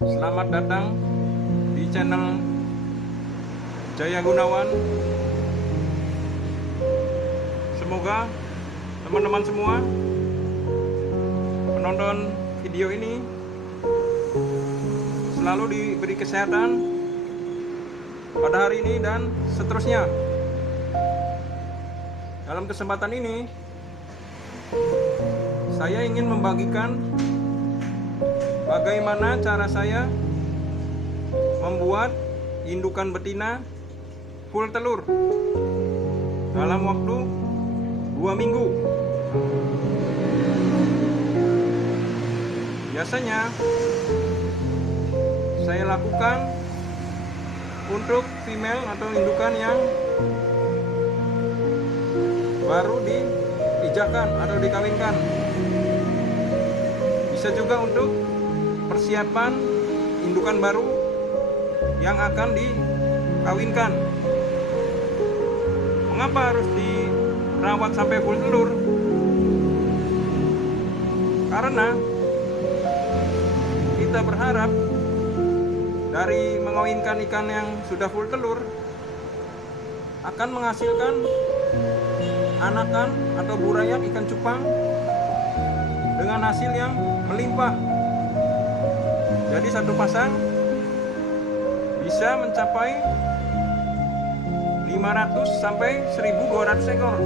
Selamat datang di channel Jaya Gunawan. Semoga teman-teman semua penonton video ini selalu diberi kesehatan pada hari ini dan seterusnya. Dalam kesempatan ini, saya ingin membagikan bagaimana cara saya membuat indukan betina full telur dalam waktu 2 minggu. Biasanya saya lakukan untuk female atau indukan yang baru diijakan atau dikawinkan. Bisa juga untuk persiapan indukan baru yang akan dikawinkan. Mengapa harus dirawat sampai full telur? Karena kita berharap dari mengawinkan ikan yang sudah full telur akan menghasilkan anakan atau burayak ikan cupang dengan hasil yang melimpah. Jadi satu pasang bisa mencapai 500 sampai 1200 ekor.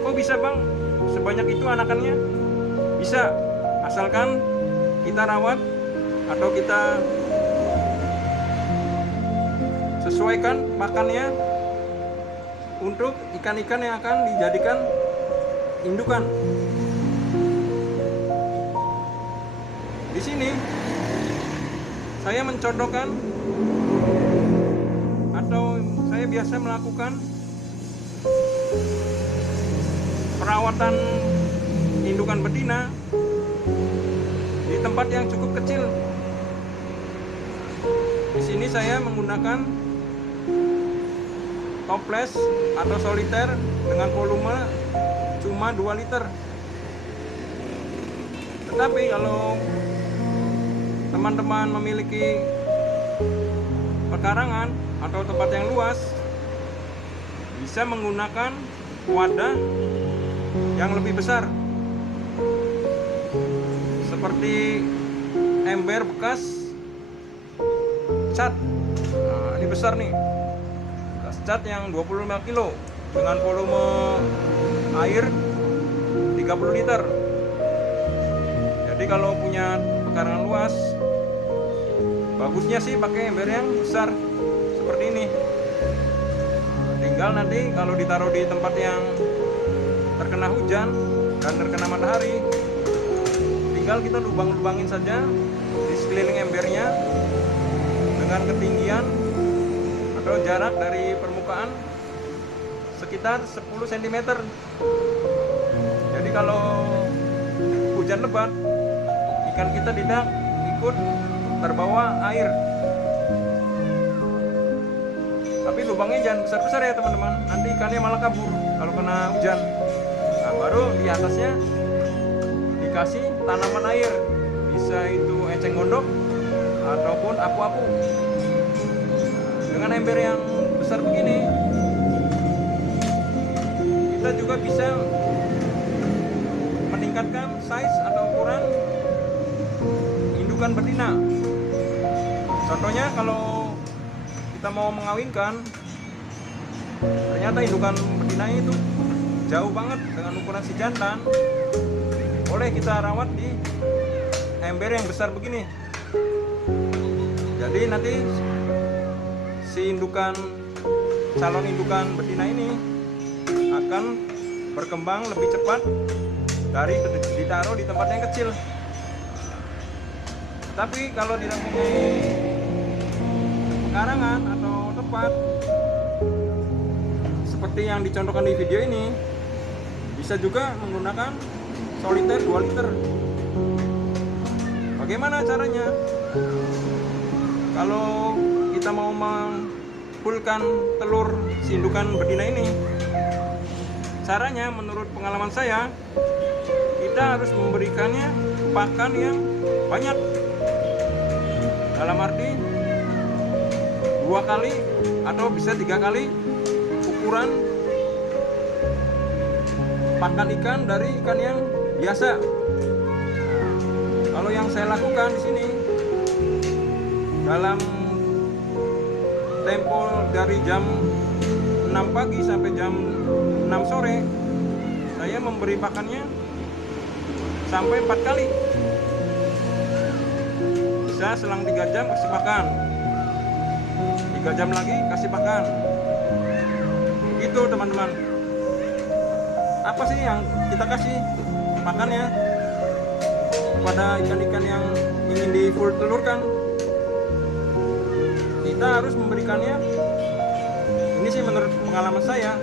Kok bisa bang sebanyak itu anakannya? Bisa, asalkan kita rawat atau kita sesuaikan pakannya untuk ikan-ikan yang akan dijadikan indukan. Di sini saya mencontohkan atau saya biasa melakukan perawatan indukan betina di tempat yang cukup kecil. Di sini saya menggunakan toples atau soliter dengan volume cuma 2 liter. Tetapi kalau teman-teman memiliki pekarangan atau tempat yang luas, bisa menggunakan wadah yang lebih besar seperti ember bekas cat. Nah, ini besar nih, bekas cat yang 25 kilo dengan volume air 30 liter. Jadi kalau punya pekarangan luas, bagusnya sih pakai ember yang besar seperti ini. Tinggal nanti kalau ditaruh di tempat yang terkena hujan dan terkena matahari, tinggal kita lubang-lubangin saja di sekeliling embernya dengan ketinggian atau jarak dari permukaan sekitar 10 cm. Jadi kalau hujan lebat, ikan kita tidak ikut terbawa air. Tapi lubangnya jangan besar-besar ya teman-teman, nanti ikannya malah kabur kalau kena hujan. Nah, baru di atasnya dikasih tanaman air, bisa itu eceng gondok ataupun apu-apu. Dengan ember yang besar begini, kita juga bisa meningkatkan size atau ukuran indukan betina. Contohnya kalau kita mau mengawinkan, ternyata indukan betina itu jauh banget dengan ukuran si jantan, boleh kita rawat di ember yang besar begini. Jadi nanti si calon indukan betina ini akan berkembang lebih cepat dari ditaruh di tempat yang kecil. Tapi kalau tidak mempunyai pekarangan atau tempat seperti yang dicontohkan di video ini, bisa juga menggunakan soliter 2 liter. Bagaimana caranya? Kalau kita mau memfullkan telur si indukan betina ini, caranya menurut pengalaman saya, kita harus memberikannya pakan yang banyak. Dalam arti 2 kali atau bisa 3 kali ukuran pakan ikan dari ikan yang biasa. Kalau yang saya lakukan di sini dalam tempo dari jam 6 pagi sampai jam 6 sore, saya memberi pakannya sampai 4 kali. Bisa selang 3 jam kasih pakan, 3 jam lagi kasih pakan. Gitu teman-teman. Apa sih yang kita kasih pakannya kepada ikan-ikan yang ingin di full telurkan? Kita harus memberikannya, ini sih menurut pengalaman saya,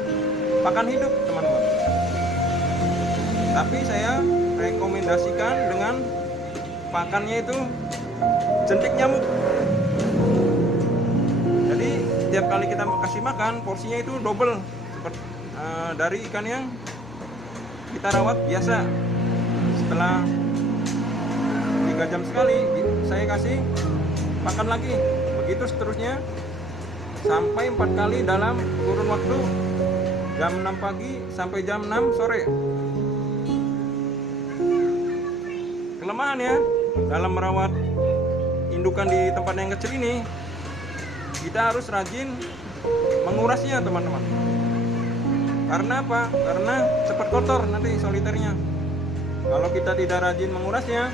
pakan hidup teman-teman. Tapi saya rekomendasikan dengan pakannya itu jentik nyamuk. Jadi tiap kali kita kasih makan, porsinya itu double seperti dari ikan yang kita rawat biasa. Setelah 3 jam sekali saya kasih makan lagi, begitu seterusnya sampai 4 kali dalam kurun waktu jam 6 pagi sampai jam 6 sore. Kelemahannya dalam merawat indukan di tempat yang kecil ini, kita harus rajin mengurasnya teman-teman. Karena apa? Karena cepat kotor nanti soliternya. Kalau kita tidak rajin mengurasnya,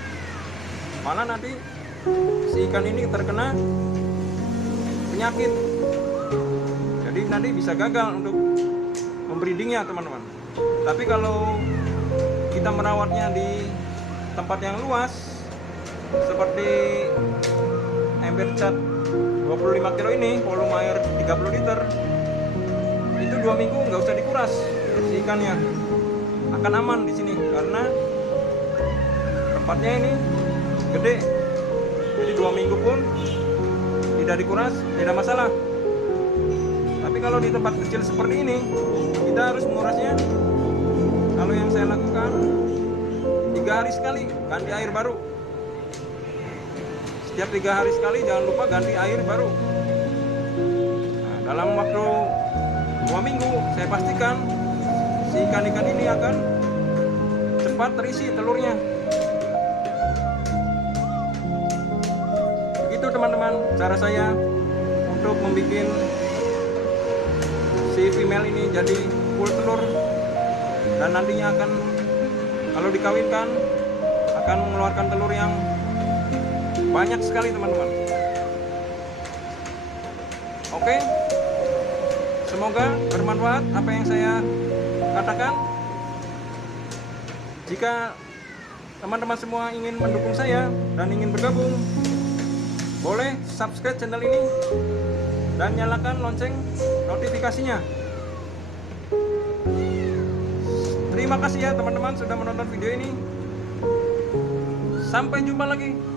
malah nanti si ikan ini terkena penyakit. Jadi nanti bisa gagal untuk membreedingnya teman-teman. Tapi kalau kita merawatnya di tempat yang luas seperti ember cat 25 kilo ini, volume air 30 liter, itu 2 minggu nggak usah dikuras si ikannya, akan aman di sini karena tempatnya ini gede. Jadi 2 minggu pun tidak dikuras tidak masalah. Tapi kalau di tempat kecil seperti ini, kita harus mengurasnya. Kalau yang saya lakukan 3 hari sekali ganti air baru. Setiap 3 hari sekali jangan lupa ganti air baru. Nah, dalam waktu 2 minggu saya pastikan si ikan-ikan ini akan cepat terisi telurnya. Begitu teman-teman cara saya untuk membuat si female ini jadi full telur, dan nantinya akan kalau dikawinkan akan mengeluarkan telur yang banyak sekali teman-teman. Oke, semoga bermanfaat apa yang saya katakan. Jika teman-teman semua ingin mendukung saya dan ingin bergabung, boleh subscribe channel ini dan nyalakan lonceng notifikasinya. Terima kasih ya teman-teman sudah menonton video ini. Sampai jumpa lagi.